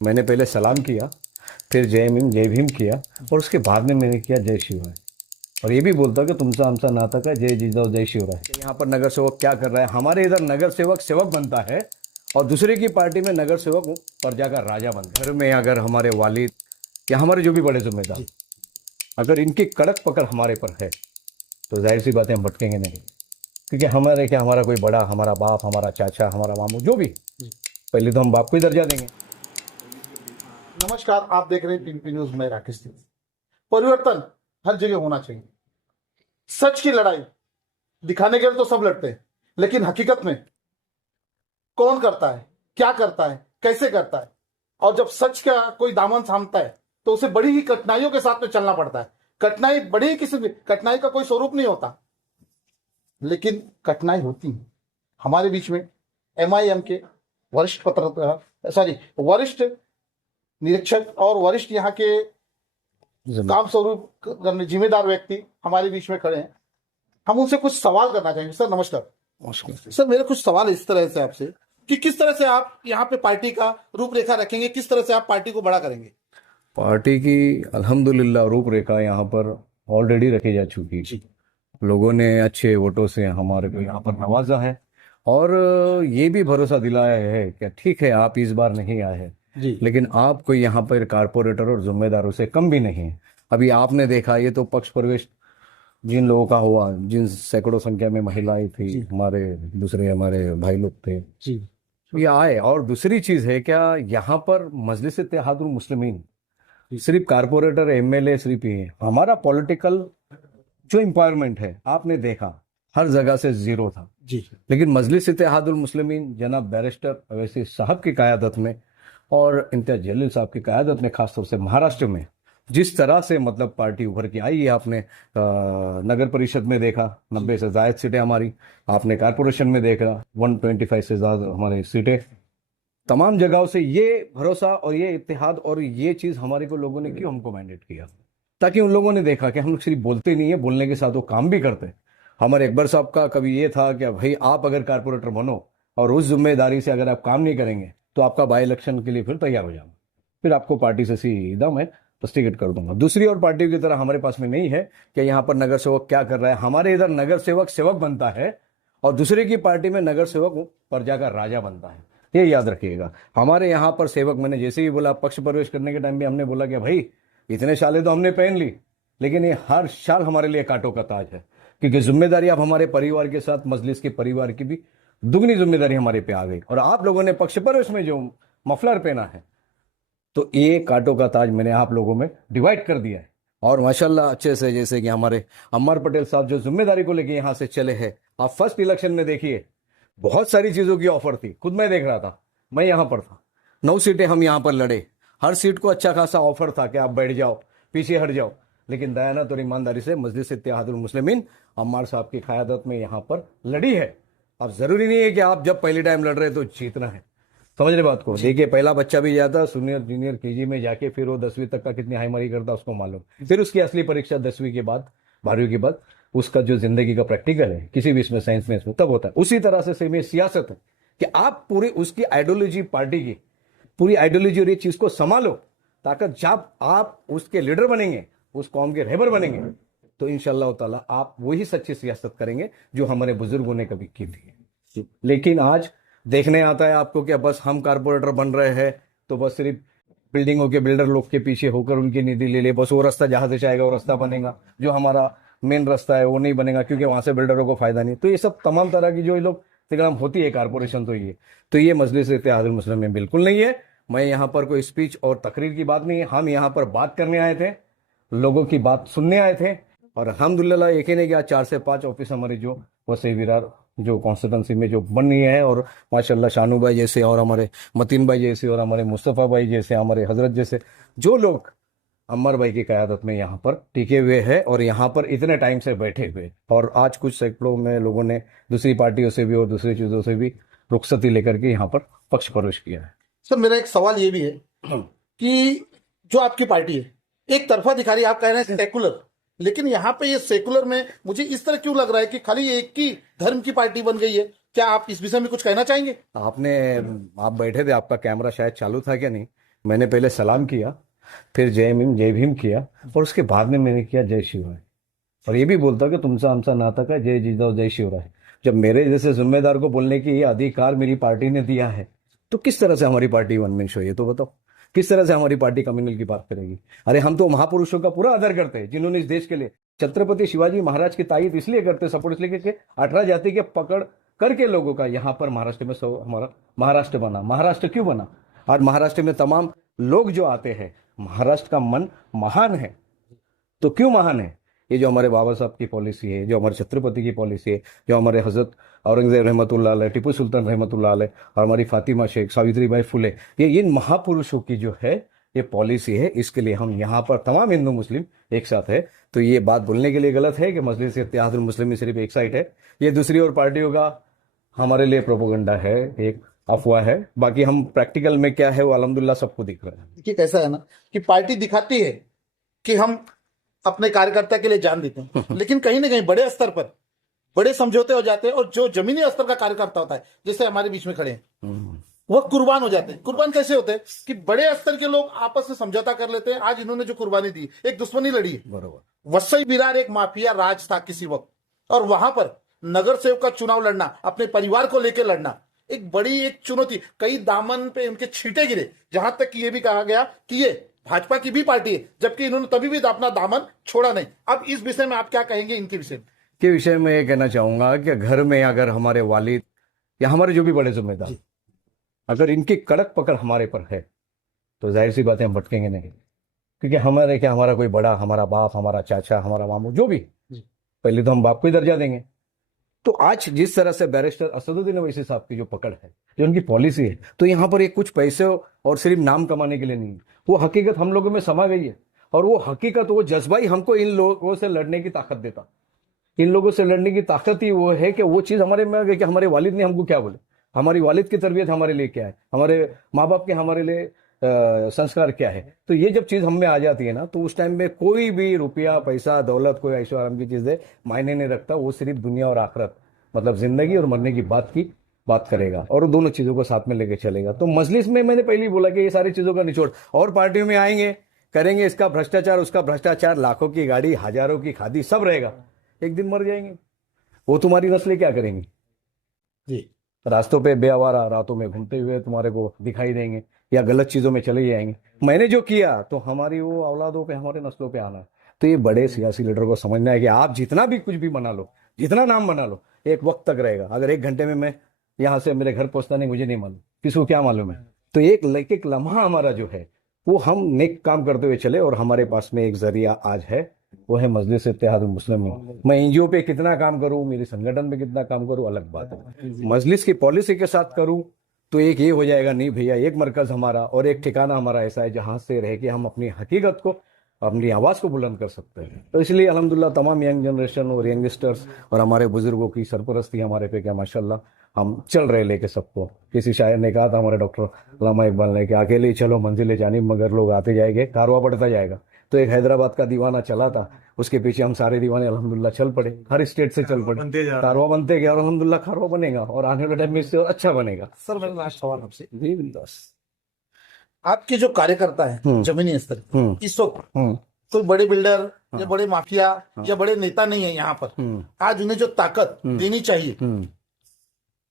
मैंने पहले सलाम किया, फिर जय भीम जय भीम किया, और उसके बाद में मैंने किया जय शिवराय। और ये भी बोलता कि तुमसे हमसा नाता का, जय जिजाऊ जय शिवराय। यहाँ पर नगर सेवक क्या कर रहा है? हमारे इधर नगर सेवक सेवक बनता है, और दूसरे की पार्टी में नगर सेवक प्रजा का राजा बनता है। घर में अगर हमारे वालिद या हमारे जो भी बड़े जिम्मेदार, अगर इनकी कड़क पकड़ हमारे पर है, तो जाहिर सी बातें हम भटकेंगे नहीं। क्योंकि हमारे क्या, हमारा कोई बड़ा, हमारा बाप, हमारा चाचा, हमारा मामू, जो भी, पहले तो हम बाप को ही दर्जा देंगे। नमस्कार, आप देख रहे हैं टीवी न्यूज में राकेश सिंह। परिवर्तन हर जगह होना चाहिए। सच की लड़ाई दिखाने के लिए तो सब लड़ते हैं, लेकिन हकीकत में कौन करता है, क्या करता है, कैसे करता है, और जब सच का कोई दामन थामता है तो उसे बड़ी ही कठिनाइयों के साथ में चलना पड़ता है। कठिनाई बड़ी ही, किसी भी कठिनाई का कोई स्वरूप नहीं होता, लेकिन कठिनाई होती है। हमारे बीच में MIM के वरिष्ठ पत्रकार, वरिष्ठ निरीक्षक और वरिष्ठ यहाँ के काम स्वरूप करने जिम्मेदार व्यक्ति हमारे बीच में खड़े हैं। हम उनसे कुछ सवाल करना चाहेंगे। सर नमस्कार। नमस्कार सर, मेरे कुछ सवाल इस तरह से आपसे कि किस तरह से आप यहाँ पे पार्टी का रूपरेखा रखेंगे, किस तरह से आप पार्टी को बड़ा करेंगे? पार्टी की अल्हम्दुलिल्लाह रूपरेखा यहाँ पर ऑलरेडी रखी जा चुकी है। लोगों ने अच्छे वोटों से हमारे को यहाँ पर नवाजा है, और ये भी भरोसा दिलाया है कि ठीक है, आप इस बार नहीं आए हैं, जी। लेकिन आपको यहाँ पर कारपोरेटर और जिम्मेदारों से कम भी नहीं है। अभी आपने देखा, ये तो पक्ष प्रवेश जिन लोगों का हुआ, जिन सैकड़ों संख्या में महिलाएं थी, जी। हमारे दूसरे हमारे भाई लोग थे, जी। ये आए। और दूसरी चीज है क्या, यहाँ पर मजलिस इत्तेहादुल मुस्लिमीन सिर्फ कारपोरेटर MLA सिर्फ ही है। हमारा पॉलिटिकल जो एम्पावरमेंट है, आपने देखा हर जगह से जीरो था, जी। लेकिन मजलिस इत्तेहादुल मुस्लिमीन जनाब बैरिस्टर अवैसी साहब की क़यादत में और इम्तियाज जलील साहब की क़यादत में, खासतौर से महाराष्ट्र में जिस तरह से मतलब पार्टी उभर के आई है, आपने नगर परिषद में देखा 90 से ज्यादा सीटें हमारी, आपने कारपोरेशन में देखा 125 से ज्यादा हमारी सीटें। तमाम जगहों से ये भरोसा और ये इत्तेहाद और ये चीज हमारे को लोगों ने क्यों हमको मैंडेट किया, ताकि उन लोगों ने देखा कि हम लोग सिर्फ बोलते नहीं है, बोलने के साथ वो काम भी करते हैं। हमारे अकबर साहब का कभी ये था कि भाई आप अगर कारपोरेटर बनो और उस जिम्मेदारी से अगर आप काम नहीं करेंगे तो आपका बाई इलेक्शन के लिए फिर तैयार हो जाऊंगा, फिर आपको पार्टी से सीधा मैं टिकट कर दूंगा। दूसरी और पार्टियों की तरह हमारे पास में नहीं है कि यहाँ पर नगर सेवक क्या कर रहा है। हमारे इधर नगर सेवक सेवक बनता है, और दूसरे की पार्टी में नगर सेवक प्रजा का राजा बनता है। ये याद रखिएगा। हमारे यहाँ पर सेवक, मैंने जैसे ही बोला, पक्ष प्रवेश करने के टाइम भी हमने बोला कि भाई इतने सालें तो हमने पहन ली, लेकिन ये हर साल हमारे लिए कांटों का ताज है, क्योंकि जिम्मेदारी अब हमारे परिवार के साथ मजलिस के परिवार की भी दुगनी जिम्मेदारी हमारे पे आ गई। और आप लोगों ने पक्ष प्रवेश में जो मफलर पहना है, तो ये कांटों का ताज मैंने आप लोगों में डिवाइड कर दिया है। और माशाल्लाह अच्छे से, जैसे कि हमारे अम्मार पटेल साहब जो जिम्मेदारी को लेके यहाँ से चले हैं, आप फर्स्ट इलेक्शन में देखिए बहुत सारी चीजों की ऑफर थी, खुद मैं देख रहा था, मैं यहाँ पर था, 9 सीटें हम यहाँ पर लड़े, हर सीट को अच्छा खासा ऑफर था कि आप बैठ जाओ, पीछे हट जाओ, लेकिन दयानत और ईमानदारी से मजलिस इत्तेहादुल मुस्लिमीन अम्मार साहब की क़यादत में यहाँ पर लड़ी है। अब जरूरी नहीं है कि आप जब पहली टाइम लड़ रहे तो जीतना है, समझ रहे बात को। देखिए, पहला बच्चा भी जाता सीनियर जूनियर KG में जाके, फिर वो 10वीं तक का कितनी हाईमारी करता उसको मालूम, फिर उसकी असली परीक्षा 10वीं के बाद, 12वीं के बाद उसका जो जिंदगी का प्रैक्टिकल है किसी भी इसमें साइंस में इसमें तब होता है। उसी तरह से सेम ये सियासत है कि आप पूरी उसकी आइडियोलॉजी, पार्टी की पूरी आइडियोलॉजी और ये चीज को संभालो, ताकि जब आप उसके लीडर बनेंगे, उस कौम के रहबर बनेंगे, तो इंशाअल्लाह ताला आप वही सच्ची सियासत करेंगे जो हमारे बुजुर्गों ने कभी की थी। लेकिन आज देखने आता है आपको कि बस हम कारपोरेटर बन रहे हैं तो बस सिर्फ बिल्डिंगों के बिल्डर लोग के पीछे होकर उनकी निधि ले ले, बस वो रास्ता जहां से चाहेगा वो रास्ता बनेगा, जो हमारा मेन रास्ता है वो नहीं बनेगा क्योंकि वहां से बिल्डरों को फायदा नहीं। तो ये सब तमाम तरह की जो ये लोग तिगड़म होती है कारपोरेशन, तो ये मजलिस इत्तेहादुल मुस्लिमीन में बिल्कुल नहीं है। मैं यहाँ पर कोई स्पीच और तकरीर की बात नहीं है, हम यहाँ पर बात करने आए थे, लोगों की बात सुनने आए थे। और अल्हम्दुलिल्लाह एक ही नहीं कि 4 से 5 ऑफिस हमारे जो वसे विरार जो कॉन्स्टिट्यूंसी में जो बन रही है, और माशाल्लाह शानू भाई जैसे और हमारे मतीन भाई जैसे और हमारे मुस्तफ़ा भाई जैसे, हमारे हजरत जैसे जो लोग अमर भाई की क़यादत में यहाँ पर टिके हुए हैं और यहाँ पर इतने टाइम से बैठे हुए। और आज कुछ सैकड़ों में लोगों ने दूसरी पार्टियों से भी और दूसरी चीज़ों से भी रुखसती लेकर के यहाँ पर पक्ष प्रवेश किया है। सर, मेरा एक सवाल ये भी है कि जो आपकी पार्टी है एक तरफा दिखा रही है, आप कह रहे हैं सेकुलर, लेकिन यहाँ पे ये सेकुलर में मुझे इस तरह क्यों लग रहा है कि खाली एक ही धर्म की पार्टी बन गई है? क्या आप इस विषय में कुछ कहना चाहेंगे? आप बैठे थे, आपका कैमरा शायद चालू था क्या नहीं, मैंने पहले सलाम किया, फिर जय भीम जय भीम किया, और उसके बाद में मैंने किया जय शिवराय। और ये भी बोलता हूँ कि तुमसा हमसा नाता का जय जिजाऊ जय शिवराय। जब मेरे जैसे जिम्मेदार को बोलने की ये अधिकार मेरी पार्टी ने दिया है, तो किस तरह से हमारी पार्टी वन मैन शो, ये तो बताओ, किस तरह से हमारी पार्टी कम्युनल की बात करेगी? अरे हम तो महापुरुषों का पूरा आदर करते हैं, जिन्होंने इस देश के लिए, छत्रपति शिवाजी महाराज की तारीफ इसलिए करते, सपोर्ट इसलिए कि 18 जाति के पकड़ करके लोगों का यहाँ पर महाराष्ट्र में हमारा महाराष्ट्र बना। महाराष्ट्र क्यों बना? और महाराष्ट्र में तमाम लोग जो आते हैं, महाराष्ट्र का मन महान है। तो क्यों महान है? ये जो हमारे बाबा साहब की पॉलिसी है, जो हमारे छत्रपति की पॉलिसी है, जो हमारे हजरत औरंगजेब रहमतुल्लाह अलैह, टिप्पू सुल्तान रहमतुल्लाह अलैह, और हमारी फातिमा शेख, सावित्रीबाई फुले, ये इन महापुरुषों की जो है ये पॉलिसी है। इसके लिए हम यहाँ पर तमाम हिंदू मुस्लिम एक साथ है। तो ये बात बोलने के लिए गलत है कि मजलिस इत्तेहादुल मुस्लिमीन सिर्फ एक साइड है। ये दूसरी और पार्टियों का हमारे लिए प्रोपोगंडा है, एक अफवाह है। बाकी हम प्रैक्टिकल में क्या है वो अल्हम्दुलिल्लाह सबको दिख रहा है। देखिए कैसा है ना कि पार्टी दिखाती है कि हम अपने कार्यकर्ता के लिए जान देते हैं, लेकिन कहीं ना कहीं बड़े स्तर पर बड़े समझौते हो जाते हैं, और जो जमीनी स्तर का कार्यकर्ता होता है, जैसे हमारे बीच में खड़े हैं, वह कुर्बान हो जाते हैं। कुर्बान कैसे होते हैं कि बड़े स्तर के लोग आपस में समझौता कर लेते हैं। आज इन्होंने जो कुर्बानी दी, एक दुश्मनी लड़ी है। बरोबर। वसई विरार एक माफिया राज था किसी वक्त, और वहां पर नगर सेवक का चुनाव लड़ना, अपने परिवार को लेकर लड़ना, एक बड़ी एक चुनौती। कई दामन पे उनके छींटे गिरे, जहां तक कि यह भी कहा गया कि ये भाजपा की भी पार्टी है, जबकि इन्होंने तभी भी अपना दामन छोड़ा नहीं। अब इस विषय में आप क्या कहेंगे? इनके विषय में ये कहना चाहूंगा कि घर में अगर हमारे वालिद या हमारे जो भी बड़े जिम्मेदार, अगर इनकी कड़क पकड़ हमारे पर है, तो जाहिर सी बातें हम भटकेंगे नहीं। क्योंकि हमारे क्या, हमारा कोई बड़ा, हमारा बाप, हमारा चाचा, हमारा मामू, जो भी, पहले तो हम बाप को ही दर्जा देंगे। तो आज जिस तरह से बैरिस्टर असदुद्दीन ओवैसी साहब की जो पकड़ है, जो उनकी पॉलिसी है, तो यहाँ पर एक कुछ पैसे और सिर्फ नाम कमाने के लिए नहीं, वो हकीकत हम लोगों में समा गई है। और वो हकीकत, वो जज्बा ही हमको इन लोगों से लड़ने की ताकत देता। इन लोगों से लड़ने की ताकत ही वो है कि वो चीज़ हमारे में आ गई कि हमारे वालिद ने हमको क्या बोले, हमारी वालिद की तरबियत हमारे लिए क्या है, हमारे माँ बाप के हमारे लिए संस्कार क्या है। तो ये जब चीज़ हम में आ जाती है ना, तो उस टाइम में कोई भी रुपया, पैसा, दौलत, कोई ऐशो आराम की चीज़ें मायने नहीं रखता। वो सिर्फ दुनिया और आखिरत, मतलब जिंदगी और मरने की बात करेगा, और दोनों चीज़ों को साथ में लेके चलेगा। तो मजलिस में मैंने पहले ही बोला कि ये सारी चीज़ों का निचोड़, और पार्टियों में आएंगे, करेंगे इसका भ्रष्टाचार, उसका भ्रष्टाचार, लाखों की गाड़ी, हजारों की खादी, सब रहेगा। एक दिन मर जाएंगे। वो तुम्हारी नस्लें क्या करेंगी? जी, रास्तों पे बेआवारा रातों में घूमते हुए तुम्हारे को दिखाई देंगे, या गलत चीजों में चले जाएंगे। मैंने जो किया तो हमारी वो औलादों पे, हमारे नस्लों पे आना है। तो ये बड़े सियासी लीडर को समझना है कि आप जितना भी कुछ भी बना लो, जितना नाम बना लो, एक वक्त तक रहेगा। अगर 1 घंटे में मैं यहाँ से मेरे घर पहुंचता नहीं, मुझे नहीं मालूम, किसको क्या मालूम है। तो एक लम्हा हमारा जो है, वो हम नेक काम करते हुए चले। और हमारे पास में एक जरिया आज है, वो है मजलिस इत्तेहादुल मुस्लिमीन। मैं एनजीओ पे कितना काम करूं, मेरे संगठन पे कितना काम करूं, अलग बात है। मजलिस की पॉलिसी के साथ करूं तो एक ये हो जाएगा, नहीं भैया, एक मरकज हमारा और एक ठिकाना हमारा ऐसा है जहां से रह के हम अपनी हकीकत को, अपनी आवाज़ को बुलंद कर सकते हैं। तो इसलिए अल्हम्दुलिल्लाह तमाम यंग जनरेशन और यंगस्टर्स और हमारे बुजुर्गों की सरपरस्ती हमारे पे क्या माशाल्लाह हम चल रहे लेके सबको। किसी शायर ने कहा था, हमारे डॉक्टर अल्लामा इकबाल ने, कि अकेले ही चलो मंजिले जानी, मगर लोग आते जाएंगे, कारवा बढ़ता जाएगा। तो एक हैदराबाद का दीवाना चला था, उसके पीछे हम सारे दीवाने अल्हम्दुलिल्लाह चल पड़े, हर स्टेट से चल पड़े, कारवा बनते गया, और अल्हम्दुलिल्लाह कारवा बनेगा, और आने वाले टाइम में इससे और अच्छा बनेगा। सर मेरा लास्ट सवाल आपसे, जी बिंदास। आपके जो कार्यकर्ता है जमीनी स्तर, इस वक्त कोई बड़े बिल्डर या बड़े माफिया या बड़े नेता नहीं है यहाँ पर। आज उन्हें जो ताकत देनी चाहिए,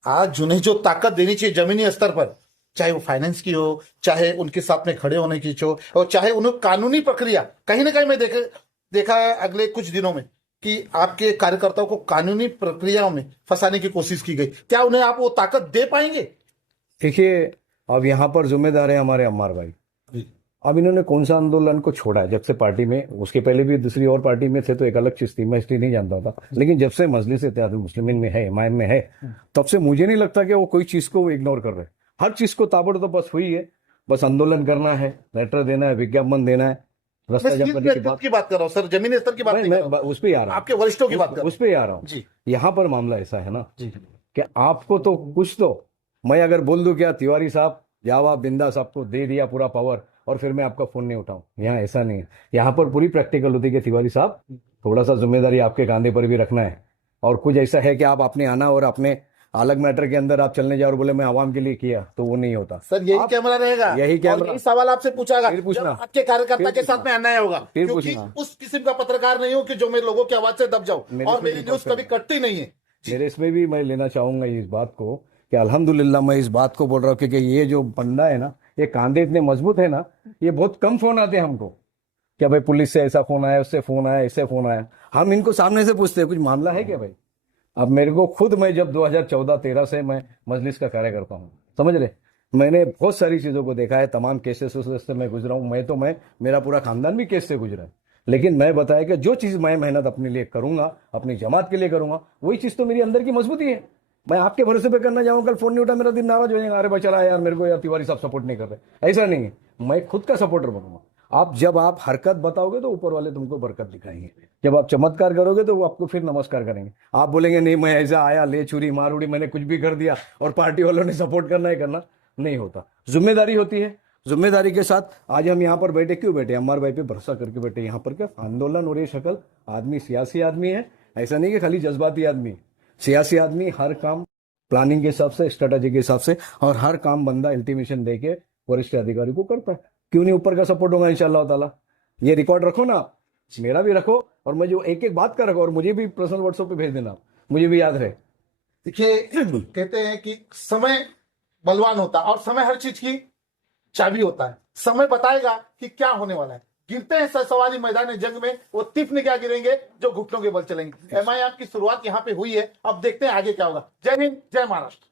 आज उन्हें जो ताकत देनी चाहिए जमीनी स्तर पर, चाहे वो फाइनेंस की हो, चाहे उनके साथ में खड़े होने की हो, और चाहे उन्हें कानूनी प्रक्रिया, कहीं ना कहीं मैं देखा है अगले कुछ दिनों में कि आपके कार्यकर्ताओं को कानूनी प्रक्रियाओं में फंसाने की कोशिश की गई। क्या उन्हें आप वो ताकत दे पाएंगे? देखिए, अब यहाँ पर जिम्मेदार है हमारे अम्मार भाई। अब इन्होंने कौन सा आंदोलन को छोड़ा है जब से पार्टी में, उसके पहले भी दूसरी और पार्टी में थे तो एक अलग चीज थी, मैं इसलिए नहीं जानता था। लेकिन जब से मजलिस इत्तेहादुल मुस्लिमीन में है, हिमायत में है, तब से मुझे नहीं लगता कि वो कोई चीज को इग्नोर कर रहे। हर चीज को ताबड़तोड़ बस हुई है, बस आंदोलन करना है, लेटर देना है, विज्ञापन देना है, रास्ता जब करने की बात कर रहा हूँ सर, जमीनी स्तर की बात नहीं कर रहा हूं। उस पर आ रहा हूँ, आपके वरिष्ठों की बात कर रहा हूं। उस पर आ रहा हूँ। यहाँ पर मामला ऐसा है ना कि आपको तो कुछ तो, मैं अगर बोल दूं क्या तिवारी साहब जाओ आप बिंदास, आपको दे दिया पूरा पावर, और फिर मैं आपका फोन नहीं उठाऊं, यहाँ ऐसा नहीं है। यहाँ पर पूरी प्रैक्टिकल होती है कि तिवारी साहब थोड़ा सा जिम्मेदारी आपके कांधे पर भी रखना है, और कुछ ऐसा है कि आप अपने आना और अपने अलग मैटर के अंदर आप चलने जाओ और बोले मैं आवाम के लिए किया, तो वो नहीं होता। सर यही आप कैमरा रहेगा, यही और कैमरा यही सवाल आपसे पूछागा फिर पूछना, जब आपके कार्यकर्ता फिर के साथ में अन्याय होगा, फिर क्योंकि पूछना। उस किस्म का पत्रकार नहीं हूं कि जो मेरे लोगों की आवाज से दब जाऊं, मेरे और इसमें मेरी भी न्यूज कौन कभी सा कटती नहीं है। मेरे इसमें भी मैं लेना चाहूंगा इस बात को कि अल्हम्दुलिल्लाह मैं इस बात को बोल रहा हूँ, क्योंकि ये जो बंदा है ना, ये कांधे इतने मजबूत है ना, ये बहुत कम फोन आते हैं हमको क्या भाई पुलिस से ऐसा फोन आया, उससे फोन आया, इससे फोन आया। हम इनको सामने से पूछते हैं कुछ मामला है क्या भाई। अब मेरे को खुद, मैं जब 2014-13 से मैं मजलिस का कार्यकर्ता हूँ, समझ रहे, मैंने बहुत सारी चीज़ों को देखा है, तमाम केसेस से मैं गुजरा हूँ। मैं मेरा पूरा खानदान भी केस से गुजरा है। लेकिन मैं बताया कि जो चीज़ मैं मेहनत अपने लिए करूंगा, अपनी जमात के लिए करूंगा, वही चीज़ तो मेरी अंदर की मजबूती है। मैं आपके भरोसे पे करना चाहूँगा, कल फोन नहीं उठा, मेरा दिन नाराज हो जाएगा, अरे भाई चला यार, मेरे को यार तिवारी साहब सपोर्ट नहीं कर रहे। ऐसा नहीं है, मैं खुद का सपोर्टर बनूंगा। जब आप हरकत बताओगे तो ऊपर वाले तुमको बरकत दिखाएंगे, जब आप चमत्कार करोगे तो वो आपको फिर नमस्कार करेंगे। आप बोलेंगे नहीं मैं ऐसा आया, ले छुरी मार उड़ी, मैंने कुछ भी कर दिया और पार्टी वालों ने सपोर्ट करना ही करना, नहीं होता। जिम्मेदारी होती है, जिम्मेदारी के साथ आज हम यहाँ पर बैठे, क्यों बैठे, अम्मार भाई पे भरोसा करके बैठे। यहाँ पर क्या आंदोलन और ये शक्ल, आदमी सियासी आदमी है, ऐसा नहीं कि खाली जज्बाती आदमी है। सियासी आदमी हर काम प्लानिंग के हिसाब से, स्ट्रेटेजी के हिसाब से, और हर काम बंदा इंटीमेशन दे के वरिष्ठ अधिकारी को करता है। क्यों नहीं ऊपर का सपोर्ट होगा इंशाल्लाह ताला। ये रिकॉर्ड रखो ना, मेरा भी रखो, और मैं जो एक एक बात का रखो, और मुझे भी पर्सनल व्हाट्सएप पे भेज देना, मुझे भी याद रहे। देखिए, कहते हैं कि समय बलवान होता है, और समय हर चीज की चाबी होता है। समय बताएगा कि क्या होने वाला है। गिरते हैं सवाली मैदान जंग में, वो तिफ्न क्या गिरेंगे जो घुटनों के बल चलेंगे। एमआईएम की शुरुआत यहाँ पे हुई है, अब देखते हैं आगे क्या होगा। जय हिंद, जय महाराष्ट्र।